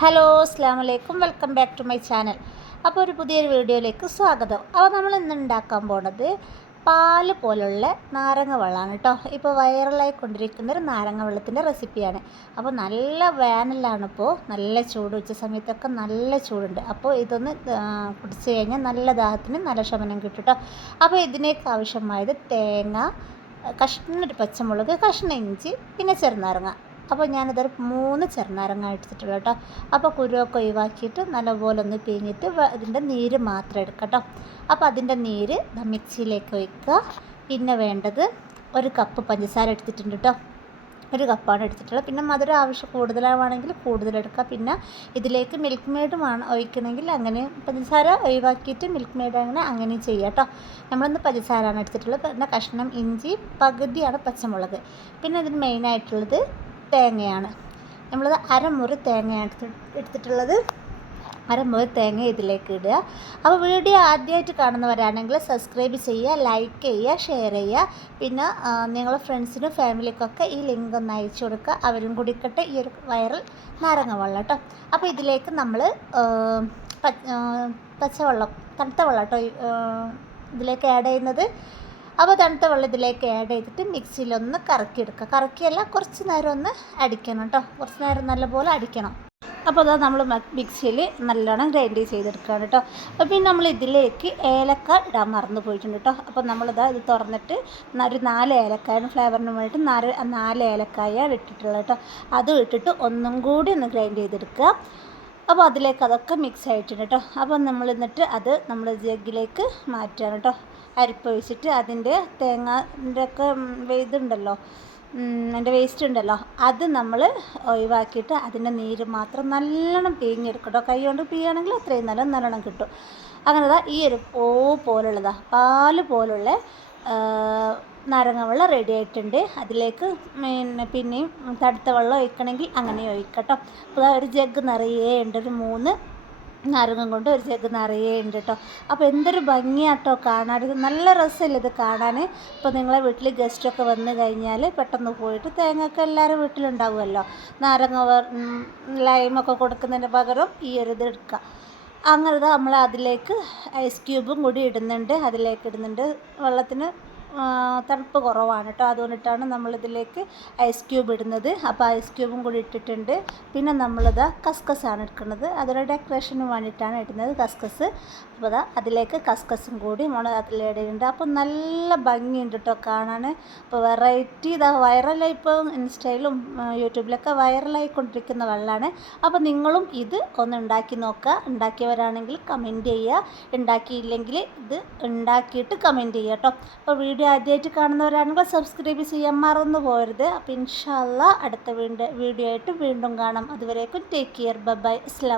Hello അസ്ലാം വലൈക്കും welcome back to my channel. അപ്പോൾ ഒരു പുതിയൊരു വീഡിയോയിലേക്ക് സ്വാഗതം. അപ്പോൾ നമ്മൾ ഇന്ന് ഉണ്ടാക്കാൻ പോണത് പാൽ പോലുള്ള നാരങ്ങ വെള്ളമാണ് കേട്ടോ. ഇപ്പോൾ വൈറലായി കൊണ്ടിരിക്കുന്ന ഒരു നാരങ്ങ വെള്ളത്തിന്റെ റെസിപ്പിയാണ്. അപ്പോൾ നല്ല വേനലാണ് ഇപ്പോൾ നല്ല ചൂട് ഉച്ച സമയത്തൊക്കെ നല്ല ചൂടുണ്ട്. അപ്പോൾ ഇതൊന്ന് കുടിച്ച് കഴിഞ്ഞാൽ നല്ല ദാഹത്തിന് നല്ല ശമനം കിട്ടും കേട്ടോ. അപ്പോൾ ഇതിനേക്ക് ആവശ്യമായത് തേങ്ങ കഷ്ണ പച്ചമുളക് കഷ്ണ ഇഞ്ചി പിന്നെ ചെറുനാരങ്ങ. അപ്പോൾ ഞാനിതൊരു മൂന്ന് ചെറുനാരങ്ങ എടുത്തിട്ടുള്ളൂ കേട്ടോ. അപ്പോൾ കുരുവൊക്കെ ഒഴിവാക്കിയിട്ട് നല്ലപോലെ ഒന്ന് പിഴിഞ്ഞിട്ട് അതിന്റെ നീര് മാത്രം എടുക്കാം കേട്ടോ. അപ്പോൾ അതിന്റെ നീര് മിക്സിയിലേക്ക് ഒഴിക്കുക. പിന്നെ വേണ്ടത് ഒരു കപ്പ് പഞ്ചസാര എടുത്തിട്ടുണ്ട് കേട്ടോ. ഒരു കപ്പാണ് എടുത്തിട്ടുള്ളത്. പിന്നെ മധുരം ആവശ്യം കൂടുതലാണെങ്കിൽ കൂടുതലെടുക്കുക പിന്നെ ഇതിലേക്ക് മിൽക്ക് മെയ്ഡും ആണ് ഒഴിക്കണമെങ്കിൽ അങ്ങനെ പഞ്ചസാര ഒഴിവാക്കിയിട്ട് മിൽക്ക് മെയ്ഡ് അങ്ങനെ അങ്ങനെ ചെയ്യുക കേട്ടോ. നമ്മളിന്ന് പഞ്ചസാരയാണ് എടുത്തിട്ടുള്ളത്. പിന്നെ കഷ്ണം ഇഞ്ചി പകുതിയാണ് പച്ചമുളക്. പിന്നെ ഇതിന് മെയിനായിട്ടുള്ളത് തേങ്ങയാണ്. നമ്മളത് അരമുറി തേങ്ങയാണ് എടുത്ത് എടുത്തിട്ടുള്ളത്. അരമുറി തേങ്ങ ഇതിലേക്ക് ഇടുക. അപ്പോൾ വീഡിയോ ആദ്യമായിട്ട് കാണുന്നവരാണെങ്കിൽ സബ്സ്ക്രൈബ് ചെയ്യുക ലൈക്ക് ചെയ്യുക ഷെയർ ചെയ്യുക. പിന്നെ നിങ്ങളുടെ ഫ്രണ്ട്സിനും ഫാമിലിക്കൊക്കെ ഈ ലിങ്ക് ഒന്ന് അയച്ചു കൊടുക്കുക. അവരും കുടിക്കട്ടെ ഈ ഒരു വൈറൽ നാരങ്ങ വെള്ളം കേട്ടോ. അപ്പോൾ ഇതിലേക്ക് നമ്മൾ പച്ചവെള്ളം തണുത്ത വെള്ളം കേട്ടോ ഇതിലേക്ക് ആഡ് ചെയ്യുന്നത്. അപ്പോൾ തണുത്ത വെള്ളത്തിലേക്ക് ആഡ് ചെയ്തിട്ട് മിക്സിയിലൊന്ന് കറക്കിയെടുക്കുക. കറക്കിയല്ല കുറച്ച് നേരം ഒന്ന് അടിക്കണം കേട്ടോ കുറച്ച് നേരം നല്ലപോലെ അടിക്കണം. അപ്പോൾ അതാ നമ്മൾ മിക്സിയിൽ നല്ലോണം ഗ്രൈൻഡ് ചെയ്തെടുക്കുകയാണ് കേട്ടോ അപ്പോൾ പിന്നെ നമ്മൾ ഇതിലേക്ക് ഏലക്ക ഇടാൻ മറന്നു പോയിട്ടുണ്ട് കേട്ടോ അപ്പോൾ നമ്മളിതാ ഇത് തുറന്നിട്ട് ഒരു നാല് ഏലക്കായാണ് ഫ്ലേവറിന് വേണ്ടിയിട്ട് നാല് നാല് ഏലക്കായ ഇട്ടിട്ടുള്ളത് കേട്ടോ അത് ഇട്ടിട്ട് ഒന്നും കൂടി ഒന്ന് ഗ്രൈൻഡ് ചെയ്തെടുക്കുക. അപ്പോൾ അതിലേക്ക് അതൊക്കെ മിക്സ് ആയിട്ടുണ്ട് കേട്ടോ അപ്പോൾ നമ്മൾ എന്നിട്ട് അത് നമ്മൾ ജഗ്ഗിലേക്ക് മാറ്റുകയാണ് കേട്ടോ അരിപ്പ് ഒഴിച്ചിട്ട് അതിന്റെ തേങ്ങന്റെ ഒക്കെ ഇതുണ്ടല്ലോ അതിന്റെ വേസ്റ്റ് ഉണ്ടല്ലോ അത് നമ്മൾ ഒഴിവാക്കിയിട്ട് അതിന്റെ നീര് മാത്രം നല്ലോണം പീങ്ങിയെടുക്കട്ടോ കേട്ടോ കൈ കൊണ്ട് പീയാണെങ്കിൽ അത്രയും നല്ല നല്ലോണം കിട്ടും. അങ്ങനെ ദാ ഈ ഒരു പോ പോലുള്ളതാ പാൽ പോലുള്ള നാരങ്ങ വെള്ളം റെഡി ആയിട്ടുണ്ട്. അതിലേക്ക് പിന്നെ പിന്നെയും തടുത്ത വെള്ളം ഒഴിക്കണമെങ്കിൽ അങ്ങനെ ഒഴിക്കട്ടോ. അപ്പോൾ ഒരു ജഗ് നിറയെ ഉണ്ട്. ഒരു മൂന്ന് നാരങ്ങ കൊണ്ട് ഒരു ജഗ് നിറയെ ഉണ്ട് കേട്ടോ അപ്പോൾ എന്തൊരു ഭംഗിയാട്ടോ കാണാൻ. ഇത് നല്ല രസമല്ലേ ഇത് കാണാൻ? ഇപ്പോൾ നിങ്ങളെ വീട്ടിൽ ഗസ്റ്റൊക്കെ വന്നു കഴിഞ്ഞാൽ പെട്ടെന്ന് പോയിട്ട് തേങ്ങയൊക്കെ എല്ലാവരും വീട്ടിലുണ്ടാവുമല്ലോ. നാരങ്ങ ലൈമൊക്കെ കൊടുക്കുന്നതിന് പകരം ഈ ഒരു ഇത് എടുക്കുക. അങ്ങനെ നമ്മൾ അതിലേക്ക് ഐസ് ക്യൂബും കൂടി ഇടുന്നുണ്ട്. അതിലേക്ക് ഇടുന്നുണ്ട്. വെള്ളത്തിന് തണുപ്പ് കുറവാണ് കേട്ടോ. അതുകൊണ്ടിട്ടാണ് നമ്മളിതിലേക്ക് ഐസ് ക്യൂബ് ഇടുന്നത്. അപ്പോൾ ഐസ് ക്യൂബും കൂടി ഇട്ടിട്ടുണ്ട്. പിന്നെ നമ്മളിതാ കസ്കസാണ് എടുക്കുന്നത്. അതൊരു ഡെക്കറേഷന് വേണ്ടിയിട്ടാണ് ഇടുന്നത് കസ്കസ് അപ്പോൾ അതാ അതിലേക്ക് കസ്കസും കൂടി നമ്മൾ അതിലിടുന്നുണ്ട് അപ്പോൾ നല്ല ഭംഗിയുണ്ട് കേട്ടോ കാണാൻ. അപ്പോൾ വെറൈറ്റി ഇതാ വൈറലായി ഇപ്പോൾ ഇൻസ്റ്റയിലും യൂട്യൂബിലൊക്കെ വൈറലായിക്കൊണ്ടിരിക്കുന്ന വെള്ളമാണ് അപ്പോൾ നിങ്ങളും ഇത് ഒന്ന് ഉണ്ടാക്കി നോക്കുക. ഉണ്ടാക്കിയവരാണെങ്കിൽ കമന്റ് ചെയ്യുക. ഉണ്ടാക്കിയില്ലെങ്കിൽ ഇത് ഉണ്ടാക്കിയിട്ട് കമന്റ് ചെയ്യുക കേട്ടോ. അപ്പോൾ വീഡിയോ ആദ്യമായിട്ട് കാണുന്നവരാണെങ്കിൽ സബ്സ്ക്രൈബ് ചെയ്യാൻ മറന്നു പോകരുത്. അപ്പോൾ ഇൻഷാല്ല അടുത്ത വീണ്ടും വീഡിയോ ആയിട്ട് വീണ്ടും കാണാം. അതുവരേക്കും ടേക്ക് കെയർ ബൈ അസ്ലാം